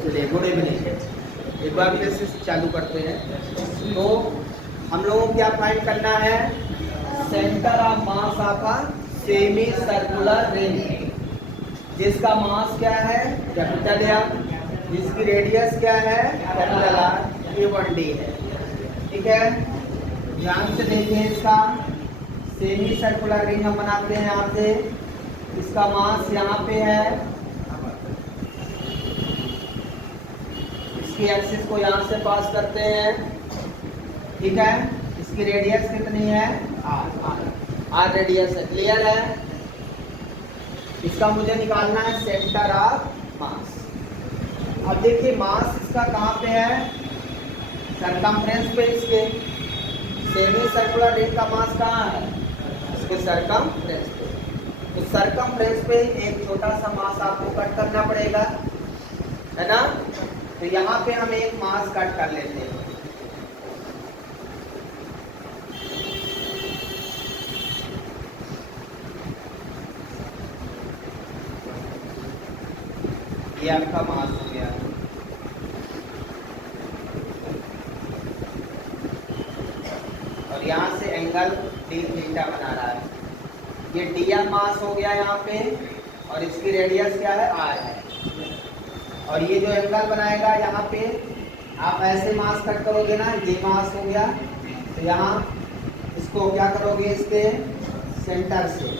चलिए, good evening. एक बार फिर से चालू करते हैं। तो हम लोगों को क्या फाइंड करना है? Centre of mass of a semi circular ring, जिसका मास क्या है? कैपिटल एम, जिसकी रेडियस क्या है? कैपिटल आर, ये 1d है। ठीक है, ध्यान से देखिए। इसका सेमी सर्कुलर रिंग हम बनाते हैं यहाँ से। इसका मास यहाँ पे है, इसकी एक्सिस को यहाँ से पास करते हैं। ठीक है, इसकी रेडियस कितनी है? आर रेडियस है। क्लियर है? इसका मुझे निकालना है सेंटर ऑफ मास। अब देखिए, मास इसका कहाँ पे है? सरकमफ्रेंस पे। इसके सेमी सर्कुलर रिंग का मास कहाँ है? इसके सरकमफ्रेंस पे। तो सरकमफ्रेंस पे एक छोटा सा मास आपको कट करना पड़ेगा, है ना? तो यहाँ पे हम एक मास कट कर लेते हैं। ये आपका मास हो गया। और यहाँ से एंगल डी थीटा बना रहा है। ये डीएम मास हो गया यहाँ पे, और इसकी रेडियस क्या है? आर है। और ये जो एंगल बनाएगा यहाँ पे, आप ऐसे मास कट करोगे ना, ये मास हो गया। तो यहाँ इसको क्या करोगे? इसके सेंटर से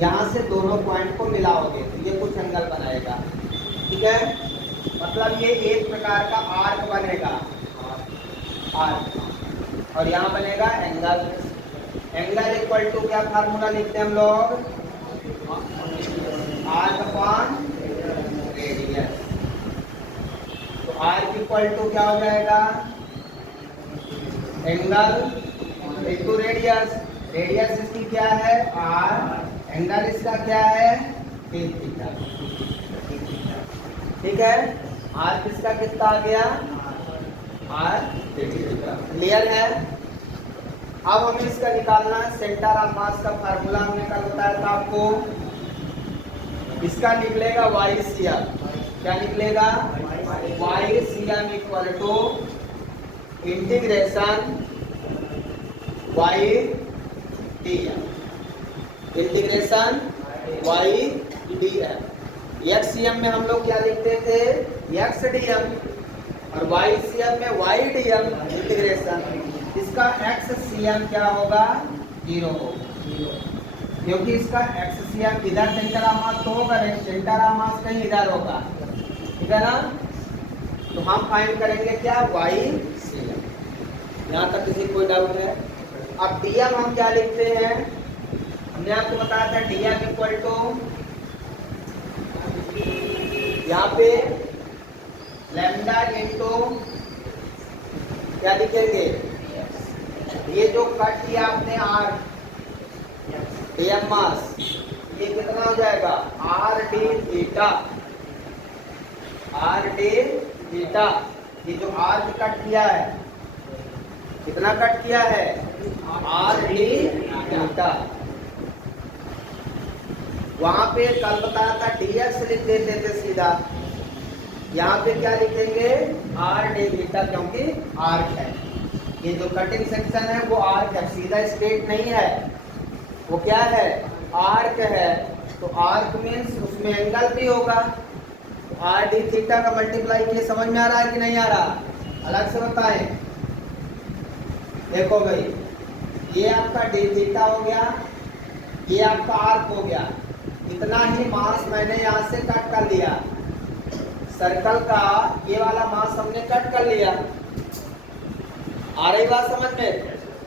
यहाँ से दोनों पॉइंट को मिलाओगे तो ये कुछ एंगल बनाएगा। ठीक है, मतलब ये एक प्रकार का आर्क बनेगा, आर्क। और यहाँ बनेगा एंगल। एंगल इक्वल टू क्या फार्मूला लिखते हैं हम लोग? Arc upon radius. तो आर्क इक्वल टू क्या हो जाएगा? Angle equal radius. रेडियस इसकी क्या है? आर। एंगल इसका क्या है? थीटा। ठीक है, आर किसका कितना आ गया? Are theta. क्लियर है? अब हमें इसका निकालना है सेंटर ऑफ मास का फार्मूला हमने कल बताया था आपको। इसका निकलेगा YCM। क्या निकलेगा? YCM equal to integration YDM, integration YDM। XCM में हम लोग क्या लिखते थे? XDM। और YCM में YDM इंटीग्रेशन। इसका XCM क्या होगा? 0 होगा, क्योंकि इसका XCM इधर सेंटर ऑफ मास तो होगा नहीं, सेंटर ऑफ मास कहीं इधर होगा। ठीक है ना? तो हम फाइंड करेंगे क्या? YCM। यहाँ तक किसी कोई डाउट है? अब DM हम क्या लिखते हैं? हमने आपको बताया था DM इक्वल टू, यहाँ पे लैम्डा इंटू क्या लिखेंगे? ये जो कट किया आपने आर DM मास, ये कितना हो जाएगा? Are d theta. Are d theta. ये जो आर कट किया है, कितना कट किया है? Are d theta. वहां पे कल बताया था dx लिख देते थे सीधा। यहाँ पे क्या लिखेंगे? आर डी थीटा, क्योंकि आर्क है। ये जो कटिंग सेक्शन है वो आर्क है, सीधा स्ट्रेट नहीं है। वो क्या है? आर्क है। तो आर्क मीन्स उसमें एंगल भी होगा। तो आर डी थीटा का मल्टीप्लाई किए। समझ में आ रहा है कि नहीं आ रहा? अलग से बताएं। देखो भाई, ये आपका डी थीटा हो गया, ये आपका आर्क हो गया। इतना ही मास मैंने यहाँ से कट कर लिया। सर्कल का ये वाला मास हमने कट कर लिया। आ रही बात समझ में?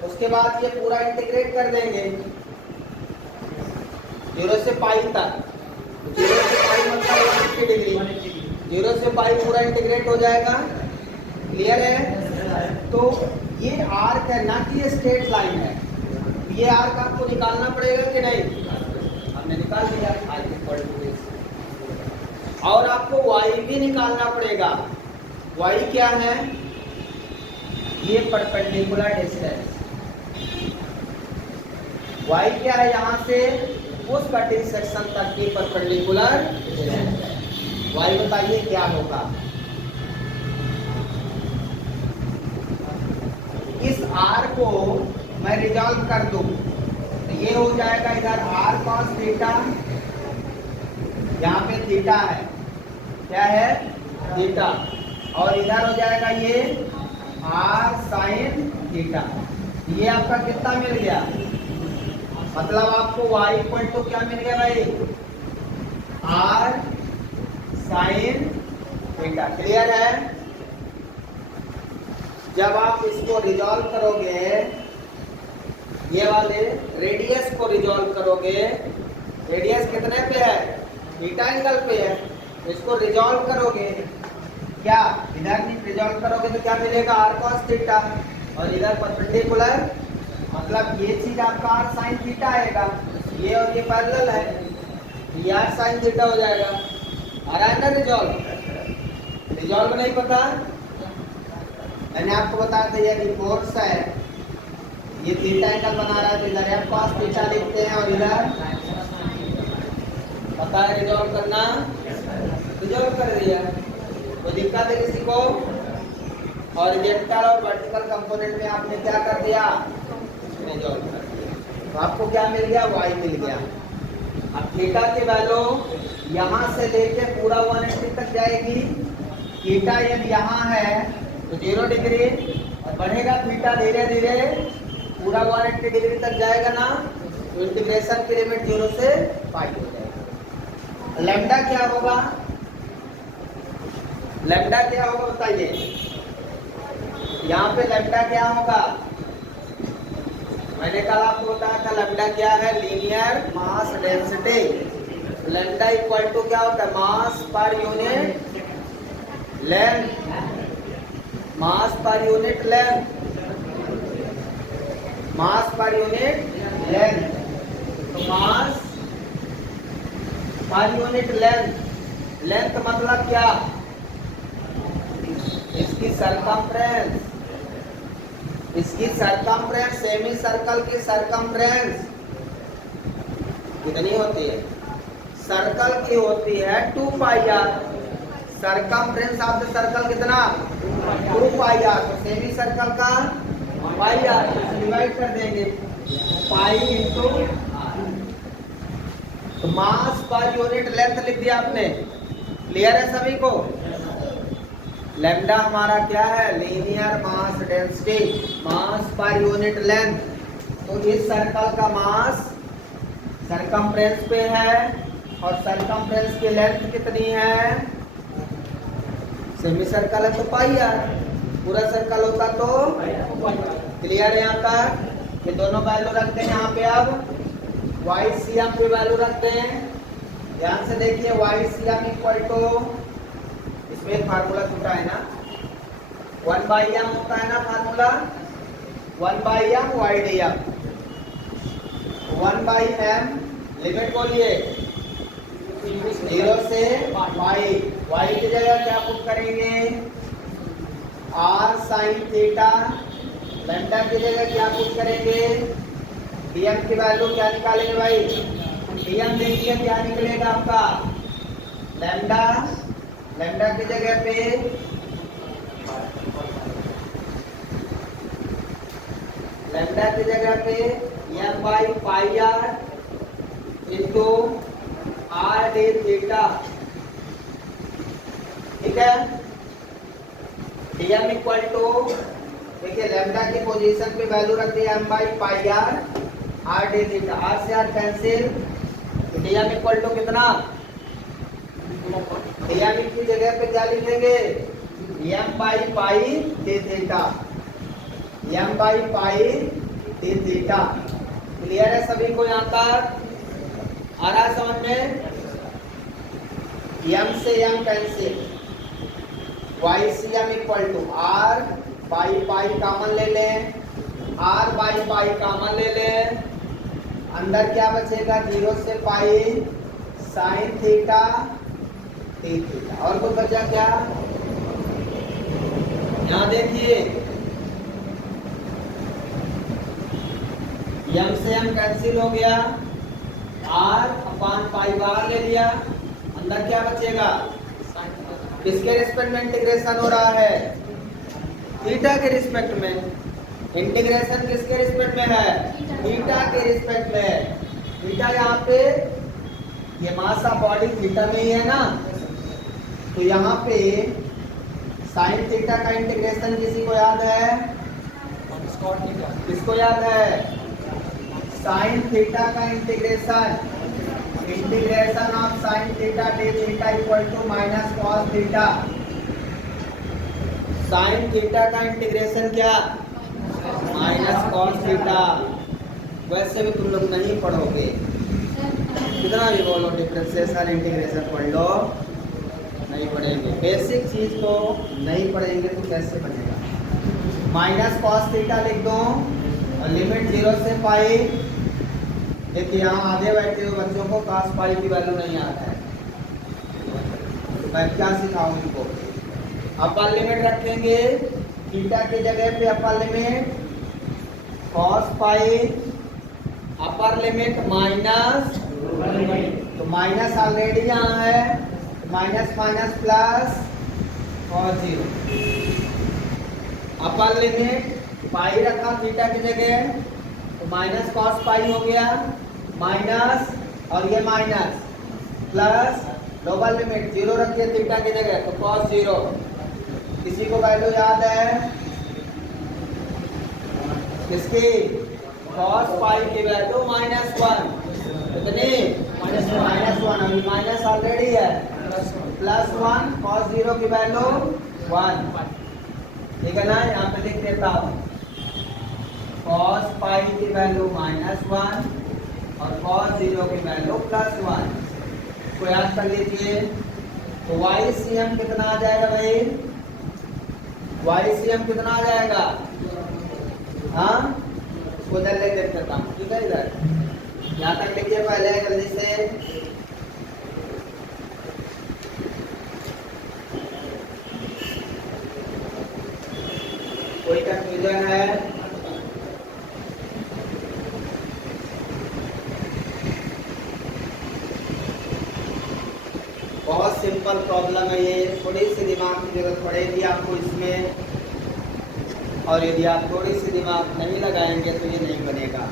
उसके बाद ये पूरा इंटीग्रेट कर देंगे 0 से पाई तक। 0 से पाई मतलब 180 डिग्री। 0 से पाई पूरा इंटीग्रेट हो जाएगा। क्लियर है? तो ये आर्क है, ना कि ये स्ट्रेट लाइन है। ये आर्क आपको निकालना पड़ेगा कि नहीं? हमने निकाल दिया आर इक्वल टू दिस। और आपको y भी निकालना पड़ेगा। y क्या है? ये परपेंडिकुलर डिस्टेंस। y क्या है? यहाँ से उस कटिंग सेक्शन तक की परपेंडिकुलर वाई बताइए क्या होगा। इस आर को मैं रिजॉल्व कर दूं तो ये हो जाएगा इधर आर कॉस थीटा, यहाँ पे थीटा है, क्या है थीटा, और इधर हो जाएगा ये आर साइन थीटा। ये आपका कितना मिल गया, मतलब आपको y इक्वल टू क्या मिल गया भाई, आर साइन थीटा। क्लियर है। जब आप इसको रिजॉल्व करोगे, ये वाले रेडियस को रिजॉल्व करोगे, रेडियस कितने पे है, थीटा एंगल पे है, इसको रिजॉल्व करोगे क्या, इधर रिजॉल्व करोगे तो क्या मिलेगा, आर कॉस थीटा, और इधर परपेंडिकुलर, मतलब ये चीज आपका आर साइन थीटा आएगा, ये और ये पैरेलल है, ये आर साइन थीटा हो जाएगा। आ रहा है ना रिजॉल्व, रिजॉल्व नहीं पता, मैंने आपको बताया था ये रिपोर्ट्स है, ये थीटा एंगल बना रहा है तो इधर एफ कॉस थीटा लिखते हैं, और इधर पता है रिजॉल्व करना, रिजॉल्व कर दिया, तो दिक्कत है किसी को। हॉरिजॉन्टल और वर्टिकल कंपोनेंट में आपने क्या कर दिया, रिजॉल्व कर दिया, तो आपको क्या मिल गया, y मिल गया। अब थीटा की वैल्यू यहाँ से लेके पूरा 180 तक जाएगी, थीटा यदि यहाँ है तो 0 डिग्री, और बढ़ेगा थीटा धीरे धीरे पूरा 180 डिग्री तक जाएगा ना, तो इंटीग्रेशन की लिमिट 0 से पाई हो जाएगा। लैम्डा क्या होगा, लैम्डा क्या होगा बताइए, यहाँ पे लैम्डा क्या होगा, मैंने कल आपको बताया था लैम्डा क्या है, linear mass density. Lambda equal to क्या होता है, मास पर यूनिट लेंथ, मास पर यूनिट लेंथ, मास पर यूनिट लेंथ, तो मास पर यूनिट लेंथ, लेंथ मतलब क्या, इसकी सरकमफ्रेंस, इसकी सरकमफ्रेंस, सेमी सर्कल की सरकमफ्रेंस कितनी होती है, सर्कल की होती है 2 pi r, circumference of the circle कितना 2 पाई आर, तो सेमी सर्कल का पाई आर डिवाइड कर देंगे पाई इंटू आर, तो मास पर यूनिट लेंथ लिख दिया आपने। क्लियर है सभी को। लैम्डा हमारा क्या है, लीनियर मास डेंसिटी, मास पर यूनिट लेंथ, तो इस सर्कल का मास सरकमफ्रेंस पे है, और सरकमफ्रेंस की लेंथ कितनी है, सेमी सर्कल है तो पाई आर, पूरा सर्कल होता तो। क्लियर है यहाँ तक, ये दोनों वैल्यू रखते हैं यहाँ पे। अब वाई सी एम पे वैल्यू रखते हैं, ध्यान से देखिए, Y C M equal to, इसमें एक फार्मूला छूटा है ना, 1/m होता है ना formula, 1/m Y D M, 1/m limit बोलिए 0 से पाई, वाई की जगह क्या पुट करेंगे, आर साइन थीटा, लैम्डा की जगह क्या पुट करेंगे, डीएम की वैल्यू क्या निकालेंगे भाई, डीएम देखिए क्या निकलेगा आपका, लैम्डा, लैम्डा की जगह पे लैम्डा की जगह पे m by pi r into r d theta, ठीक है। डीएम इक्वल टू, देखिए लैम्डा की पोजीशन पे वैल्यू रख दी m by pi r d theta, r से r cancel, dm equal to कितना, डीएम की जगह पे क्या लिखेंगे, m by pi d theta, m by pi d theta. Clear है सभी को यहाँ तक, आ रहा है समझ में। एम से M cancel, Y C M equal to R by pi common ले लें, आर बाई पाई कॉमन ले लें, अंदर क्या बचेगा 0 से pi sine theta D theta, और कुछ बचा क्या, यहाँ देखिए एम से एम कैंसिल हो गया, आर अपान पाई बार ले लिया, अंदर क्या बचेगा, किसके रिस्पेक्ट में इंटीग्रेशन हो रहा है, थीटा के रिस्पेक्ट में। इंटीग्रेशन किसके रिस्पेक्ट में है, थीटा के रिस्पेक्ट में है। थीटा यहाँ पे ये मास ऑफ बॉडी थीटा में ही है ना, तो यहाँ पे साइन थीटा का इंटीग्रेशन किसी को याद है, किसको याद है, साइन थीटा का integration, integration of sine theta D theta equal to minus cos theta. Sine theta का इंटीग्रेशन क्या, माइनस कॉस थीटा। वैसे भी तुम लोग नहीं पढ़ोगे, कितना भी बोलो डिफरेंशिएशन इंटीग्रेशन पढ़ लो, नहीं पढ़ेंगे। बेसिक चीज को नहीं पढ़ेंगे तो कैसे बनेगा। माइनस कॉस थीटा लिख दो और लिमिट 0 से पाई। देखिए यहाँ आगे बैठे हुए बच्चों को cos पाई की वैल्यू नहीं आता है, तो मैं क्या सिखाऊं इनको। अपर लिमिट रखेंगे थीटा की जगह पे, upper limit cos pi, upper limit minus, तो माइनस ऑलरेडी यहाँ है, minus minus plus cos 0। Upper limit pi रखा थीटा की जगह, तो माइनस कॉस पाई हो गया, माइनस और ये माइनस प्लस, डबल लिमिट 0 रखिए थीटा की जगह, तो cos 0। किसी को वैल्यू याद है किसकी, cos पाई की वैल्यू -1, कितनी, -1, अभी माइनस ऑलरेडी है, +1, cos 0 की वैल्यू 1, ठीक है ना। यहाँ पे लिख देता हूँ cos पाई की वैल्यू -1 और cos 0 की वैल्यू +1, इसको याद कर लीजिए। तो YCM कितना आ जाएगा भाई, YCM कितना आ जाएगा, हाँ उसको इधर ले देता हूँ, ठीक है। इधर यहाँ तक लिखिए पहले जल्दी से। कोई कंफ्यूजन है, बहुत सिंपल प्रॉब्लम है ये, थोड़ी सी दिमाग की जरूरत पड़ेगी आपको इसमें, और यदि आप थोड़ी सी दिमाग नहीं लगाएंगे तो ये नहीं बनेगा,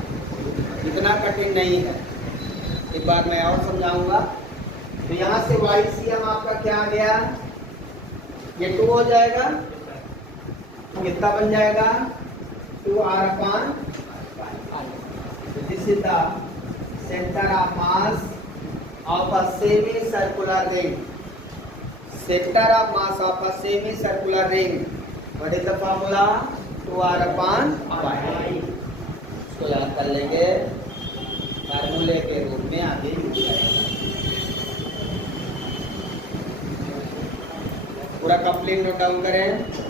इतना कठिन नहीं है। एक बार मैं और समझाऊंगा। तो यहाँ से YCM आपका क्या आ गया, ये 2 हो जाएगा, कितना बन जाएगा, 2r/, this is the centre of mass of a semi-circular ring. Center of mass of a semi-circular ring. What is the formula? 2r/pi. इसको याद कर लेंगे, फार्मूले के रूप में आगे यूज करेंगे। पूरा कंप्लीट नोट डाउन करें।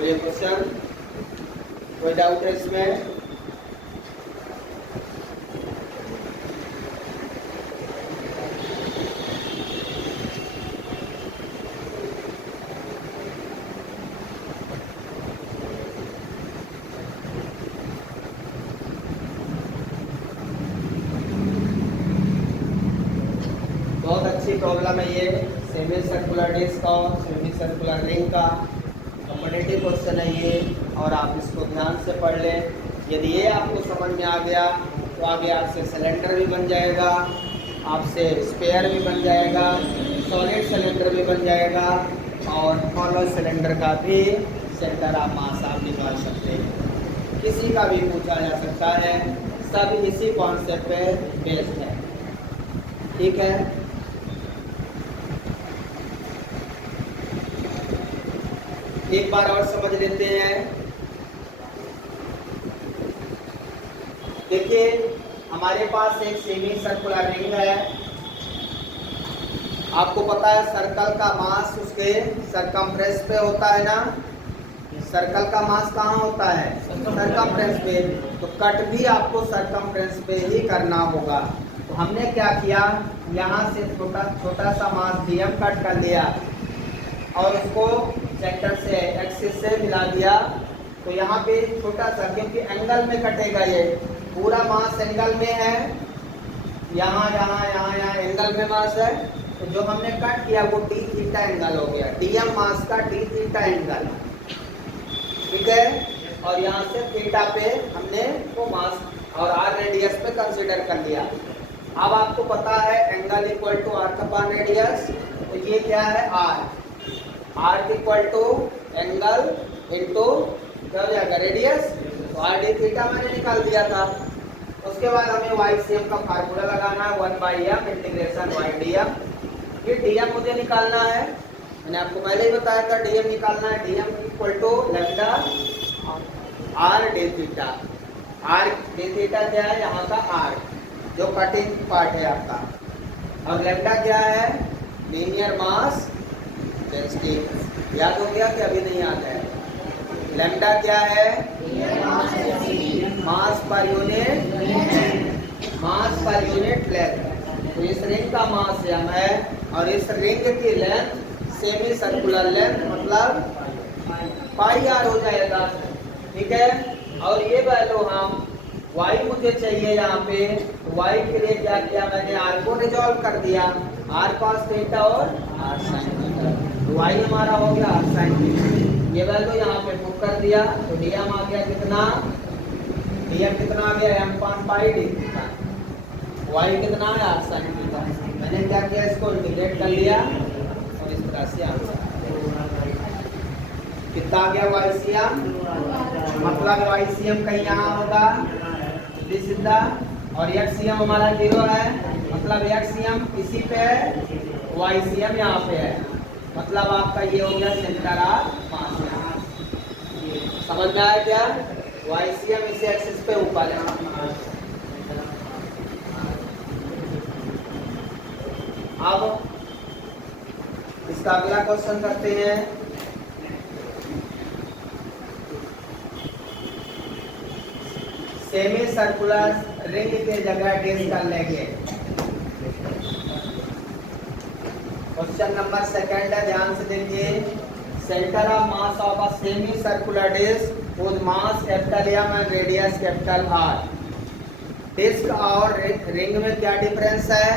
ये क्वेश्चन, कोई डाउट है इसमें? बहुत अच्छी प्रॉब्लम है ये, सेमी सर्कुलर डिस्क और सेमी सर्कुलर रिंग का कॉम्पिटिटिव क्वेश्चन है ये, और आप इसको ध्यान से पढ़ लें। यदि ये आपको समझ में आ गया तो आगे आपसे सिलेंडर भी बन जाएगा, आपसे स्पेयर भी बन जाएगा, सॉलिड सिलेंडर भी बन जाएगा, और हॉलो सिलेंडर का भी सेंटर ऑफ मास आप निकाल सकते हैं। किसी का भी पूछा जा सकता है, सब इसी कॉन्सेप्ट पे बेस्ड है, ठीक है। एक बार और समझ लेते हैं। देखिए हमारे पास एक सेमी सर्कुलर रिंग है, आपको पता है सर्कल का मास उसके सरकमफ्रेंस पे होता है ना, सर्कल का मास कहाँ होता है, सरकमफ्रेंस पे, तो कट भी आपको सरकमफ्रेंस पे ही करना होगा। तो हमने क्या किया, यहाँ से छोटा सा मास डीएम कट कर लिया और उसको सेक्टर से एक्सिस से मिला दिया। तो यहाँ पे छोटा सा, क्योंकि एंगल में कटेगा, ये पूरा मास एंगल में है, यहाँ यहाँ यहाँ यहाँ एंगल में मास है। तो जो हमने कट किया वो डी थीटा एंगल हो गया, डीएम मास का डी थीटा एंगल, ठीक है। और यहाँ से थीटा पे हमने वो मास और आर रेडियस पे कंसीडर कर लिया। अब आपको पता है angle equal to arc upon radius, तो ये क्या है R, arc equal to angle into क्या हो जाएगा रेडियस, तो आर डी थीटा मैंने निकाल दिया था। उसके बाद हमें YCM का फार्मूला लगाना है, 1/m इंटीग्रेशन y/dm। ये dm मुझे निकालना है, मैंने आपको पहले ही बताया था dm निकालना है। dm equal to lambda r d theta, r d theta क्या है, यहाँ का r जो कटिंग पार्ट है आपका, और लैम्डा क्या है, लीनियर मास डेंसिटी। याद हो गया कि अभी नहीं याद है? लैम्डा क्या है, मास पर यूनिट लेंथ। तो इस रिंग का मास m है और इस रिंग की लेंथ सेमी सर्कुलर लेंथ मतलब पाई आर हो जाएगा, ठीक है। और ये वैल्यू हम y मुझे चाहिए यहाँ पे, तो y के लिए क्या किया मैंने, r को रिजॉल्व कर दिया, r cos थीटा और r sin थीटा, तो y हमारा हो गया r sin थीटा। ये वैल्यू यहाँ पे पुट कर दिया, तो dm आ गया कितना, dm कितना आ गया m/पाई d थीटा, y कितना है r sin थीटा। मैंने क्या किया, इसको इंटीग्रेट कर लिया और इस तरह से आंसर कितना आ गया YCM, मतलब YCM कहीं यहाँ होगा सीधा, और XCM हमारा 0 है, मतलब XCM इसी पे है, YCM यहाँ पे है, मतलब आपका ये हो गया सेंटर ऑफ मास। समझ में आया क्या, YCM इसी एक्सिस पे ऊपर है। अब इसका अगला क्वेश्चन करते हैं। सेमी सर्कुलर रिंग के जगह डिस्क कर लेंगे। क्वेश्चन नंबर सेकंड है, ध्यान से देखिए। Centre of mass of a semi circular disc with mass capital M and radius capital R। Disc और रिंग में क्या डिफरेंस है,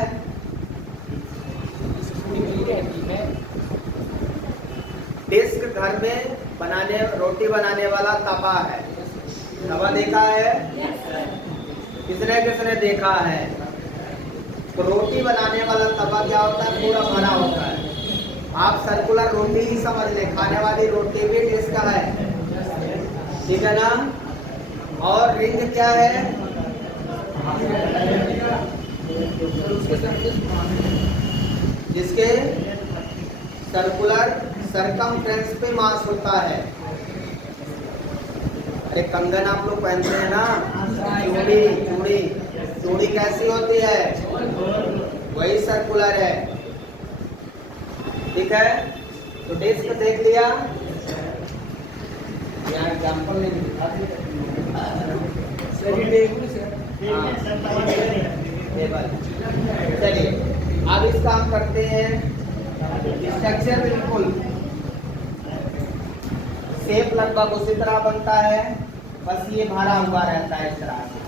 डिस्क घर में बनाने रोटी बनाने वाला तवा है, तवा देखा है, किसने किसने देखा है। तो रोटी बनाने वाला तवा क्या होता है, पूरा भरा होता है। आप सर्कुलर रोटी ही समझ ले, खाने वाली रोटी भी डिस्क है, ठीक है ना। और रिंग क्या है, जिसके सर्कुलर सरकमफ्रेंस पे मास होता है। अरे कंगन आप लोग पहनते हैं ना, चूड़ी चूड़ी चूड़ी कैसी होती है, वही सर्कुलर है, ठीक है। तो डिस्क देख लिया, यहाँ एग्जाम्पल नहीं दिखा चलिए अब इस काम करते हैं। स्ट्रक्चर बिल्कुल शेप लगभग उसी तरह बनता है, बस ये भरा हुआ रहता है इस तरह से।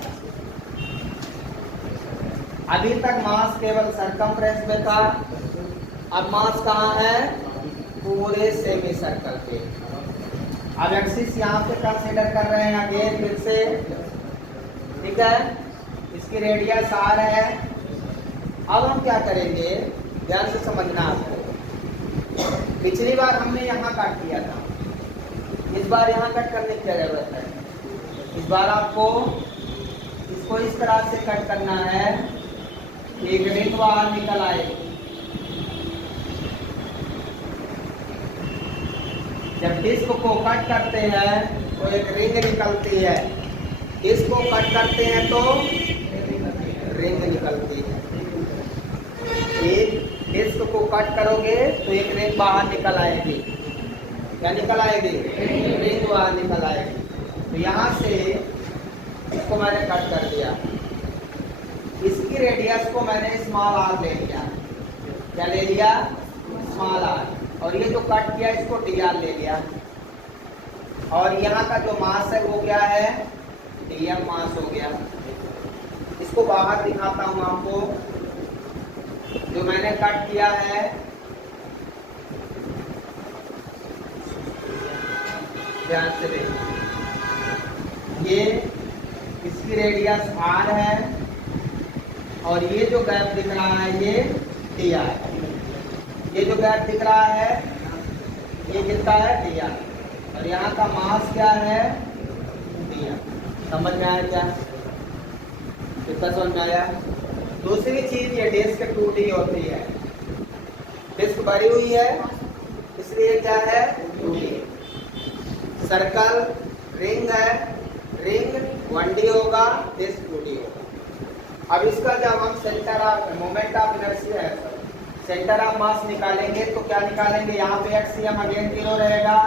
अभी तक मास केवल सरकमफ्रेंस में था, अब मास कहाँ है, पूरे सेमी सर्कल पे। अब एक्सिस यहाँ पे कंसीडर कर रहे हैं अगेन फिर से, ठीक है। इसकी रेडियस R है। अब हम क्या करेंगे, ध्यान से समझना आपको। पिछली बार हमने यहाँ कट किया था, इस बार यहाँ कट करने की जरूरत है। इस बार आपको इसको इस तरह से कट करना है, एक रिंग बाहर निकल आए। जब डिस्क को कट करते हैं तो एक रिंग निकलती है, इसको कट करते हैं तो रिंग निकलती है। एक डिस्क को कट करोगे तो एक रिंग बाहर निकल आएगी, क्या निकल आएगी, रिंग बाहर निकल आएगी। तो यहाँ से इसको मैंने कट कर दिया, इसकी रेडियस को मैंने स्मॉल आर ले लिया। क्या ले लिया? Small R. और ये जो कट किया इसको डी आर ले लिया। और यहाँ का जो मास है वो क्या है? डीएम मास हो गया। इसको बाहर दिखाता हूँ आपको। जो मैंने कट किया है ध्यान से देखिए, ये इसकी रेडियस आर है और ये जो गैप दिख रहा है ये डी आर। ये जो गैप दिख रहा है ये कितना है? D are. और यहाँ का मास क्या है? D are. समझ में आया क्या? कितना समझ में आया? दूसरी चीज ये डिस्क टूटी होती है। डिस्क भरी हुई है इसलिए क्या है? टूटी। सर्कल रिंग है, रिंग 1D होगा, डिस्क 2D होगा। अब इसका जब हम centre of moment of inertia है, सेंटर ऑफ मास निकालेंगे तो क्या निकालेंगे? यहाँ पे एक्सीएम अगेन 0 रहेगा।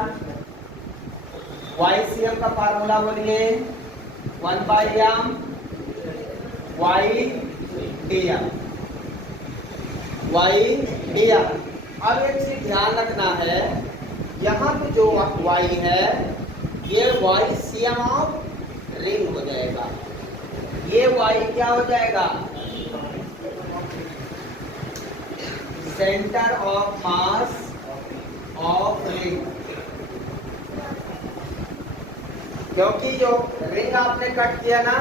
वाईसीएम का फार्मूला बोलिए, 1/m y/dm। y/dm। अब एक चीज ध्यान रखना है, यहाँ पे जो y है ये YCM ऑफ रिंग हो जाएगा। ये y क्या हो जाएगा? Centre of mass of ring. क्योंकि जो रिंग आपने कट किया ना,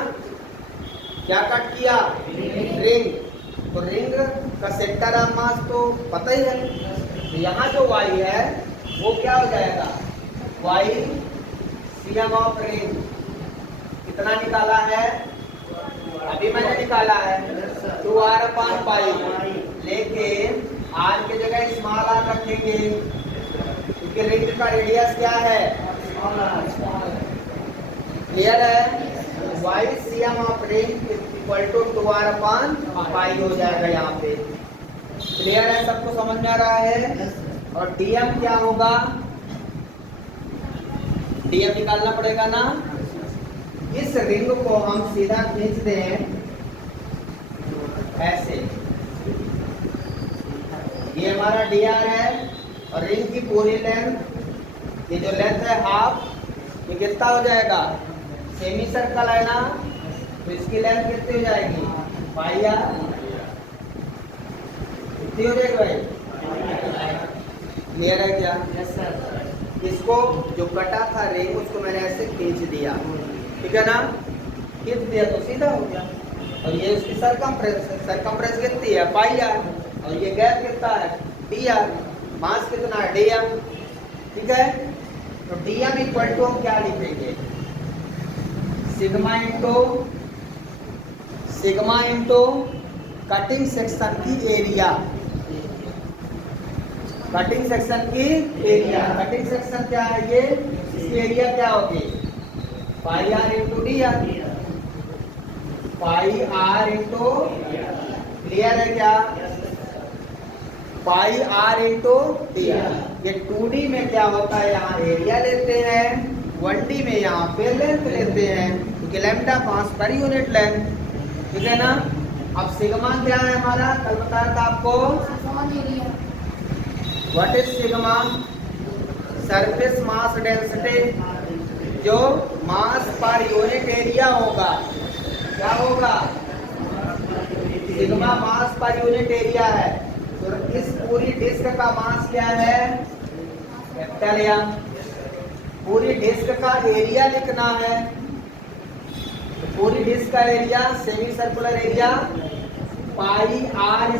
क्या कट किया? रिंग। तो रिंग का सेंटर ऑफ मास तो पता ही है। तो यहाँ जो y है वो क्या हो जाएगा? YCM of ring. कितना निकाला है? अभी मैंने निकाला है 2r/π। लेकिन r की जगह स्मॉल r रखेंगे क्योंकि रिंग का रेडियस क्या है? क्लियर है? YCM of ring equal to 2r/π हो जाएगा यहाँ पे। क्लियर है? सबको समझ में आ रहा है? और DM क्या होगा? DM निकालना पड़ेगा ना। इस रिंग को हम सीधा खींच दें ऐसे। ये हमारा DR है और रिंग की पूरी लेंथ, ये जो लेंथ है हाफ, ये कितना हो जाएगा? सेमी सर्कल है ना, तो इसकी लेंथ कितनी हो जाएगी? πr। कितनी हो जाएगी भाई? क्लियर है क्या? Yes sir. इसको जो कटा था रिंग उसको मैंने ऐसे खींच दिया, ठीक है ना? खींच दिया तो सीधा हो गया। और ये उसकी सरकमफ्रेंस कितनी है? πr। और ये गैप कितना है? dr। मास कितना है? dm। ठीक है? तो dm इक्वल टू हम क्या लिखेंगे? सिग्मा इंटू कटिंग सेक्शन की एरिया। कटिंग सेक्शन की एरिया। कटिंग सेक्शन क्या है? ये इसकी एरिया क्या होगी? πr into dr। πr into, clear है क्या? πr into dr। ये 2D में क्या होता है? यहाँ एरिया लेते हैं, 1D में यहाँ पे लेंथ लेते हैं क्योंकि लैम्डा मास पर यूनिट लेंथ, ठीक है ना? अब सिग्मा क्या है हमारा? कल बताया था आपको। What is sigma? Surface mass density. जो मास पर यूनिट एरिया होगा, क्या होगा? सिग्मा मास पर यूनिट एरिया है। तो इस पूरी डिस्क का मास क्या है? Capital M। पूरी डिस्क का एरिया लिखना है। तो पूरी डिस्क का area, semi circular area, πr²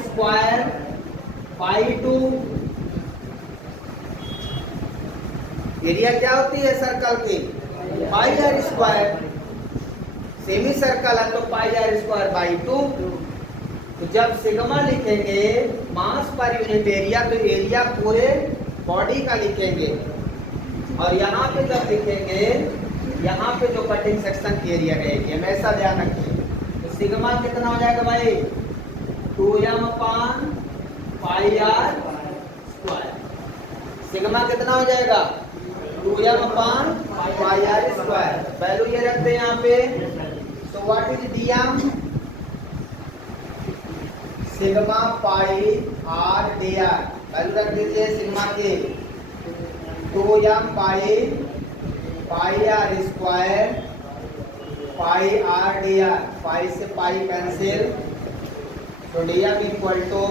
π2। Area क्या होती है सर्कल की? πr²। सेमी सर्कल है तो πr²/2। तो जब सिग्मा लिखेंगे मास पर यूनिट एरिया, तो एरिया पूरे बॉडी का लिखेंगे। और यहाँ पे जब लिखेंगे, यहाँ पे जो कटिंग सेक्शन की एरिया रहेगी, हमेशा ध्यान रखिए। तो सिग्मा कितना हो जाएगा भाई? 2m/πr²। सिग्मा कितना हो जाएगा? 2m/πr²। वैल्यू ये रखते हैं यहाँ पे। तो what is dm? Sigma pi r d r, value रख दीजिए सिग्मा की 2m pi are square pi r d r, pi से पाई कैंसिल, तो d m equal to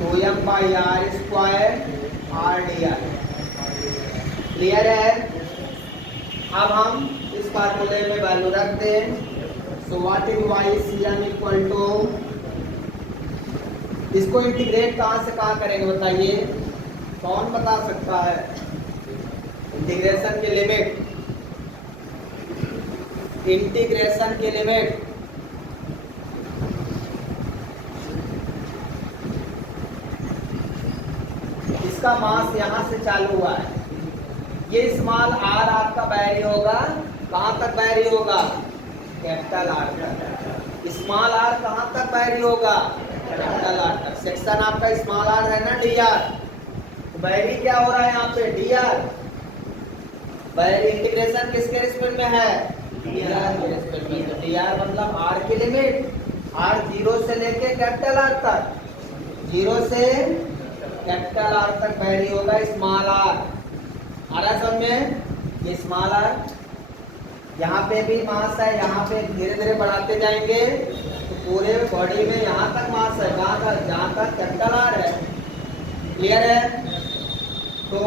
2m pi are square r d r. Clear है? अब हम इस फार्मूले में वैल्यू रख दें। So what is Y C M equal to, इसको इंटीग्रेट कहाँ से कहाँ करेंगे बताइए, कौन बता सकता है? इंटीग्रेशन के लिमिट, इंटीग्रेशन के लिमिट इसका मास यहां से चालू हुआ है, ये स्मॉल आर आपका बैरी होगा, कहां तक बैरी होगा? कैपिटल आर तक। स्मॉल आर कहां तक बैरी होगा? कैपिटल आर तक। सेक्शन आपका स्मॉल आर है ना डी आर, तो बैरी क्या हो रहा है यहाँ पे? D r. बैरी इंटीग्रेशन किसके रिस्पेक्ट में है? डी आर के रिस्पेक्ट में। डी आर मतलब आर की लिमिट, आर 0 से लेके कैपिटल आर तक, 0 से कैपिटल आर तक बैरी होगा स्मॉल आर। आ रहा समझ में? ये स्मॉल आर, यहाँ पे भी मास है, यहाँ पे धीरे धीरे बढ़ाते जाएंगे तो पूरे बॉडी में यहाँ तक मास है, जहाँ तक कैपिटल आर है। क्लियर है? तो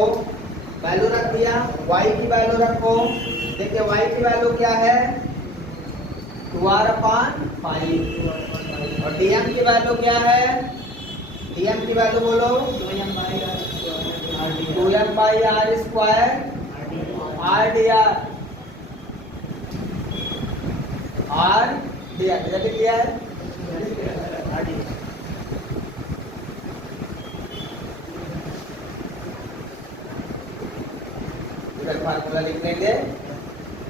वैल्यू रख दिया, y की वैल्यू रखो। देखिए y की वैल्यू क्या है? 2r/5। और dm की वैल्यू क्या है? dm की वैल्यू बोलो, 2m/r square r dr, r dr इधर लिख दिया है। इधर फार्मूला लिख देंगे,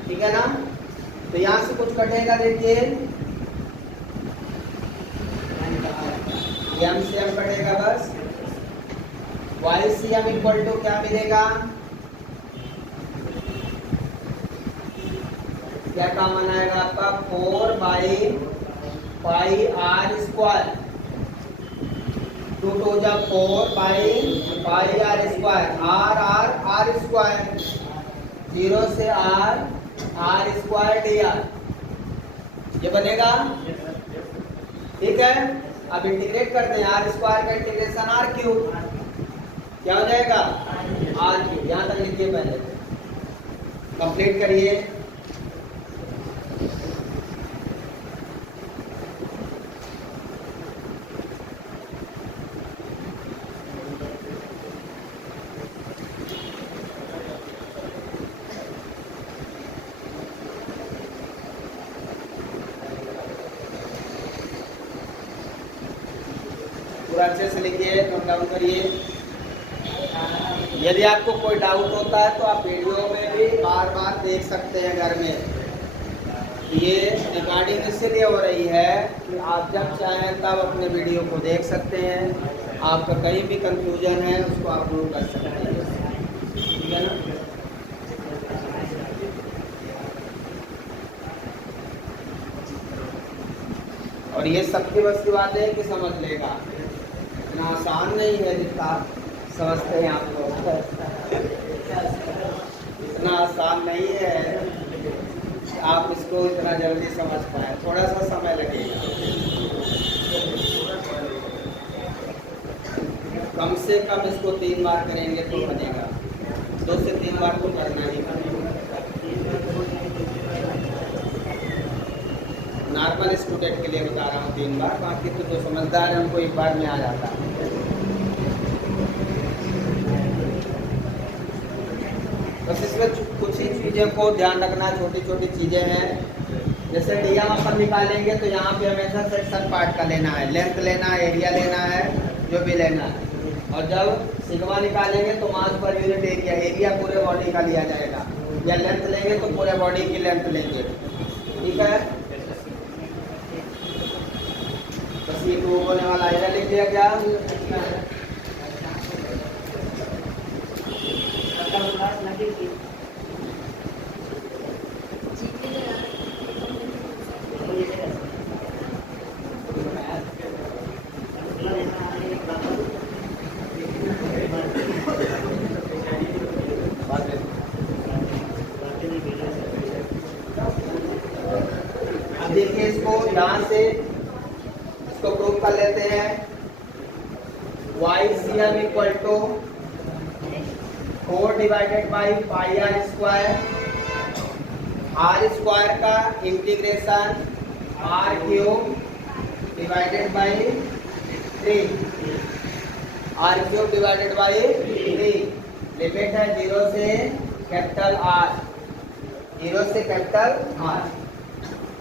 ठीक है ना? तो यहाँ से कुछ कटेगा, देखिए m से m कटेगा बस। y C M equal to क्या मिलेगा? क्या कॉमन आएगा आपका? 4/πr स्क्वायर, 2 2 जा 4/πr स्क्वायर, r स्क्वायर, 0 से r स्क्वायर डी आर, ये बनेगा। ठीक है? अब इंटीग्रेट करते हैं, आर स्क्वायर का इंटीग्रेशन आर क्यूब, क्या हो जाएगा? R cube. यहाँ तक लिखिए, पहले कंप्लीट करिए। पूरा अच्छे से लिखिए, नोट डाउन करिए। यदि आपको कोई डाउट होता है तो आप वीडियो में भी बार बार देख सकते हैं घर में। ये रिकॉर्डिंग इसलिए हो रही है कि आप जब चाहें तब अपने वीडियो को देख सकते हैं। आपका कहीं भी कंफ्यूजन है उसको आप दूर कर सकते हैं, ठीक है ना? और ये सबकी बस की बात है कि समझ लेगा, इतना आसान नहीं है जितना समझते हैं आप लोग। इतना आसान नहीं है आप इसको इतना जल्दी समझ पाए, थोड़ा सा समय लगेगा। कम से कम इसको 3 बार करेंगे तो बनेगा, 2 से 3 बार तो करना ही बनेगा। नॉर्मल स्टूडेंट के लिए बता रहा हूँ 3 बार, बाकी तो जो समझदार है उनको एक बार में आ जाता है। बस इसमें कुछ ही चीज़ें को ध्यान रखना, छोटी छोटी चीज़ें हैं। जैसे डीएम अपन निकालेंगे तो यहाँ पे हमेशा सेक्शन पार्ट का लेना है, लेंथ लेना है, एरिया लेना है, जो भी लेना है। और जब सिग्मा निकालेंगे तो मास पर यूनिट एरिया, एरिया पूरे बॉडी का लिया जाएगा, या लेंथ लेंगे तो पूरे बॉडी की लेंथ लेंगे, ठीक है? बस ये प्रूव होने वाला है, लिख दिया क्या? यहाँ से इसको प्रूव कर लेते हैं। YCM equal to 4 divided by pi are square का integration are cube divided by 3, r cube divided by 3। Limit है 0 से कैपिटल आर, 0 से कैपिटल आर।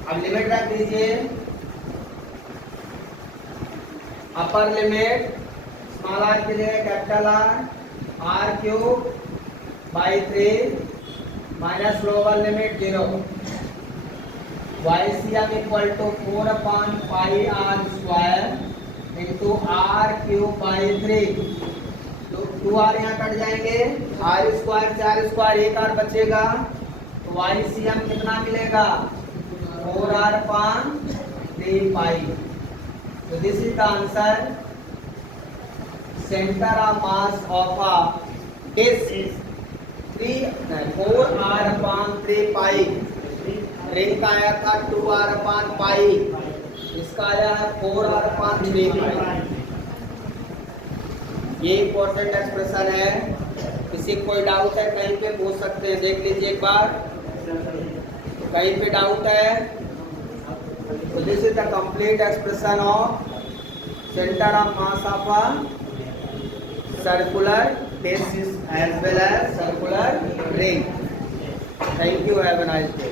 अब लिमिट रख दीजिए, अपर लिमिट स्मॉल आर के लिए capital R cube by 3 minus lower limit 0। YCM equal to 4 upon pi are square into R cube by 3। तो 2r यहाँ कट जाएंगे, आर स्क्वायर से आर स्क्वायर, एक आर बचेगा, तो YCM कितना मिलेगा 4r अपॉन 3 पाई। तो this is the answer. Centre of mass of a disc 4r upon 3 pi. Ring का आया था 2r अपॉन पाई, इसका आया है 4r अपॉन 3 पाई। ये इंपॉर्टेंट एक्सप्रेशन है। किसी को कोई डाउट है कहीं पे पूछ सकते हैं, देख लीजिए एक बार। कहीं पे डाउट है तो this is the complete expression of centre of mass of a circular disc as well as circular ring. Thank you, have a nice day.